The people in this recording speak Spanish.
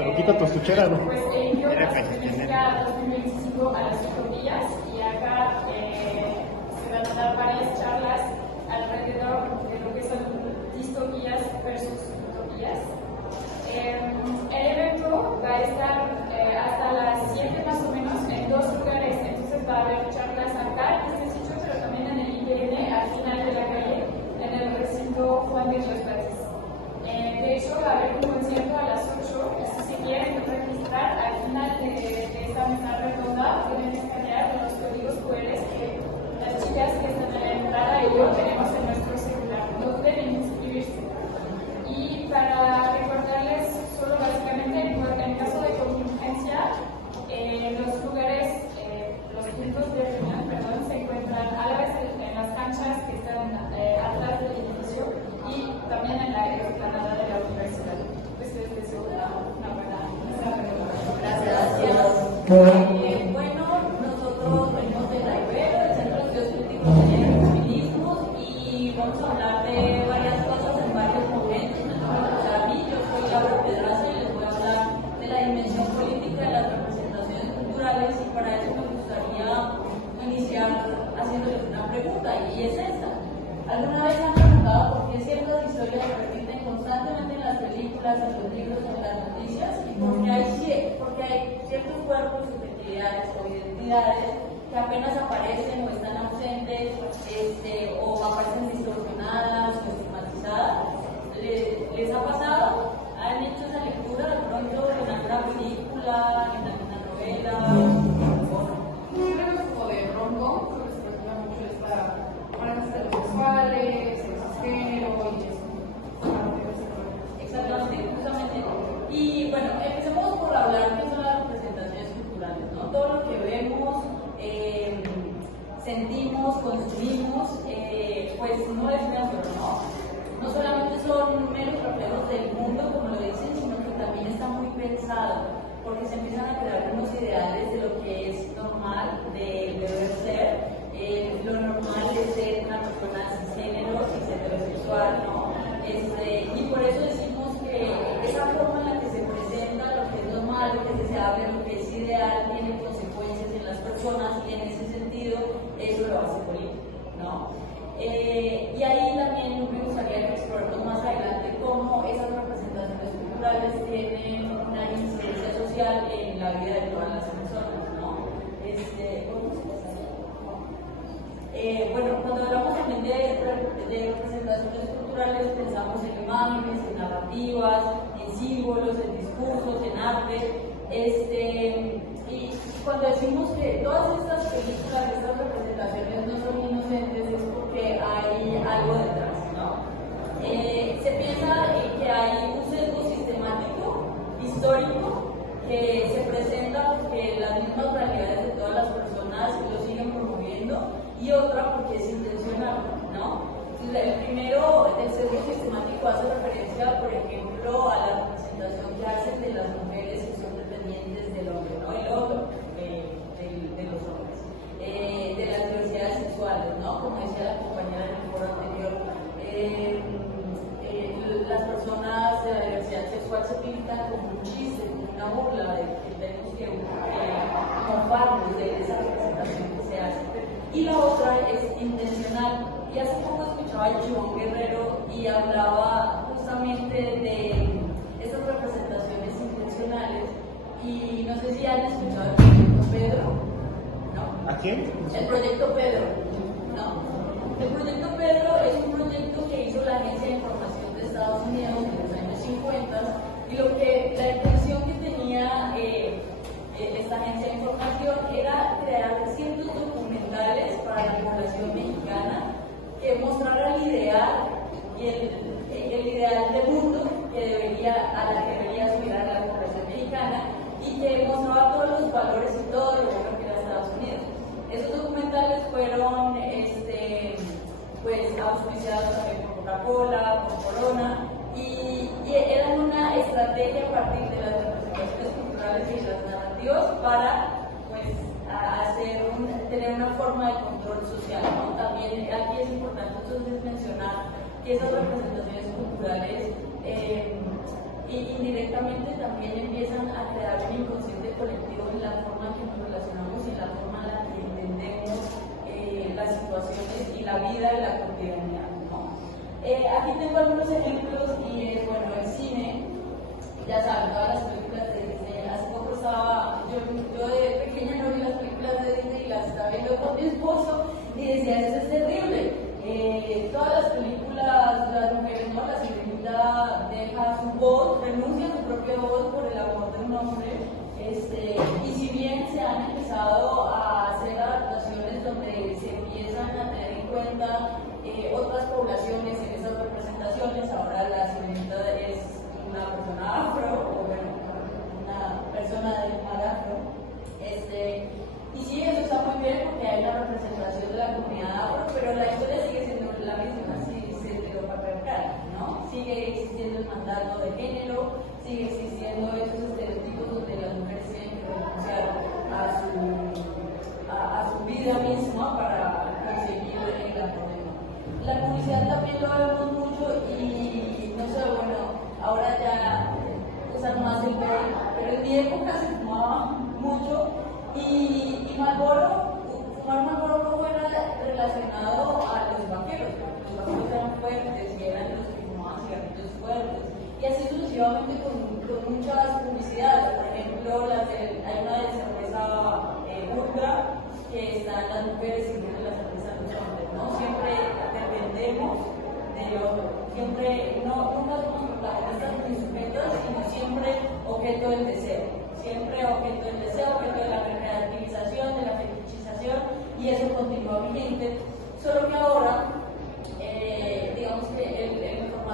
pero quita tu estuchera, ¿no? Pues eligió clasificar 2025 a las distopías y acá se van a dar varias charlas alrededor de lo que son distopías versus utopías. El evento va a estar hasta las 7 más o menos en 2 lugares, entonces va a haber charlas acá en este sitio, pero también en el IPN al final de la calle, en el recinto Juan de Dios Batis. De hecho, va a haber un concierto a las 8 y si se quieren registrar al final de esta mesa redonda pueden escanear los códigos QR que las chicas que están en la entrada y yo tenemos en nuestro celular. No deben inscribirse. Y para recordarles solo básicamente en caso de contingencia, los lugares, los puntos de reunión, perdón, se encuentran a la vez en las canchas que están atrás del edificio y también en la explanada de la universidad. Pues les deseo una buena mesa. Gracias. Bueno, nosotros venimos de la Ibero, del Centro de Estudios Críticos de Género y Feminismos, y vamos a hablar de varias cosas en varios momentos. Me toca escuchar a mí, yo soy Laura Pedraza y les voy a hablar de la dimensión política de las representaciones culturales, y para eso me gustaría iniciar haciéndoles una pregunta, y es esta. ¿Alguna vez han preguntado por qué ciertas historias se repiten constantemente en las películas, en los libros, en las noticias? Y porque hay ciertos cuerpos, subjetividades o identidades que apenas aparecen o están ausentes, o aparecen distorsionadas o estigmatizadas. ¿Les ha pasado? ¿Han hecho esa lectura de pronto en alguna película, en alguna novela? Como de rom-com, creo que se presenta mucho esta parejas heterosexuales, género y eso. Exactamente, justamente. Y bueno, empecemos por hablar qué son las representaciones culturales, ¿no? Todo lo que vemos, sentimos, consumimos, pues no es neutro, ¿no? No solamente son meros reflejos del mundo, como lo dicen, sino que también está muy pensado, porque se empiezan a crear unos ideales de lo que es normal, de deber ser. Lo normal es ser una persona cisgénero, heterosexual, ¿no? Y por eso decimos que esa forma en la que se presenta lo que es normal, lo que es deseable, lo que es ideal, tiene consecuencias en las personas, y en ese sentido eso lo hace político, ¿no? Y ahí también me gustaría que exploremos más adelante cómo esas representaciones culturales tienen una incidencia social en la vida de todas las personas, ¿no? Bueno, cuando hablamos también de representaciones culturales, pensamos en imágenes, en narrativas, en símbolos, en discursos, en arte. Y cuando decimos que todas estas películas, estas representaciones no son inocentes, es porque hay algo detrás, ¿no? Se piensa que hay un sesgo sistemático, histórico, que se presenta porque las mismas realidades de todas las personas lo siguen promoviendo, y otra porque es intencional, ¿no? Entonces, el primero, el sesgo sistemático, hace referencia, por ejemplo, a la representación que hacen de las mujeres que son dependientes del hombre, ¿no? El otro de los hombres, de las diversidades sexuales, ¿no? Como decía la compañera en el foro anterior, las personas de la diversidad sexual se pintan como un chiste, como una burla, de que tenemos que mofarnos de esa representación que se hace. Y la otra es intencional. Y hace poco escuchaba a Ivonne Guerrero y hablaba justamente de esas representaciones intencionales. Y no sé si han escuchado el proyecto Pedro, ¿no? ¿A quién? El proyecto Pedro, ¿no? El proyecto Pedro es un proyecto que hizo la Agencia de Información de Estados Unidos en los años 50, y la intención que tenía esta agencia de información era crear ciertos documentales para la población mexicana que mostrara el ideal y el ideal de mundo a la que debería aspirar la población mexicana, y que mostraba todos los valores y todo lo bueno que era Estados Unidos. Esos documentales fueron pues auspiciados también por Coca-Cola, por Corona, y eran una estrategia a partir de las representaciones culturales y las narrativas para pues tener una forma de control social, ¿no? También aquí es importante entonces mencionar que esas representaciones culturales indirectamente también empiezan a crear un inconsciente colectivo en la forma en que nos relacionamos y en la forma en la que entendemos las situaciones y la vida en la cotidianidad, ¿no? Aquí tengo algunos ejemplos y bueno, el cine, ya saben, todas las películas de Disney. Hace poco yo de pequeña no vi las películas de Disney y las estaba viendo con mi esposo y decía, esto es terrible. Todas las películas, las mujeres, ¿no? La sirenita deja su voz, renuncia a su propia voz por el amor de un hombre. Y si bien se han empezado a hacer adaptaciones donde se empiezan a tener en cuenta otras poblaciones en esas representaciones, ahora la sirenita es una persona afro, o bueno, una persona del mar afro. Y sí, eso está muy bien porque hay la representación de la comunidad afro, pero la historia sigue siendo la misma, sigue siendo patriarcal, ¿no? Sigue existiendo el mandato de género, sigue existiendo esos estereotipos donde las mujeres tienen que renunciar a su vida misma para conseguir el amor. La publicidad también lo vemos mucho y no sé, bueno, ahora ya usan más el vape, pero en mi época se fumaba mucho y Marlboro, fumar Marlboro no era relacionado a los vaqueros, porque los vaqueros eran fuertes y eran los que fumaban cigarrillos fuertes. Y así sucesivamente con muchas publicidades, por ejemplo, hay una de cerveza Ultra que están las mujeres y las cervezas los hombres, ¿no? Siempre dependemos del otro, siempre, nunca somos protagonistas ni sujetos, sino siempre objeto del deseo, siempre objeto del deseo, objeto de la recreativización, de la fetichización, y eso continúa vigente, solo que ahora, digamos que el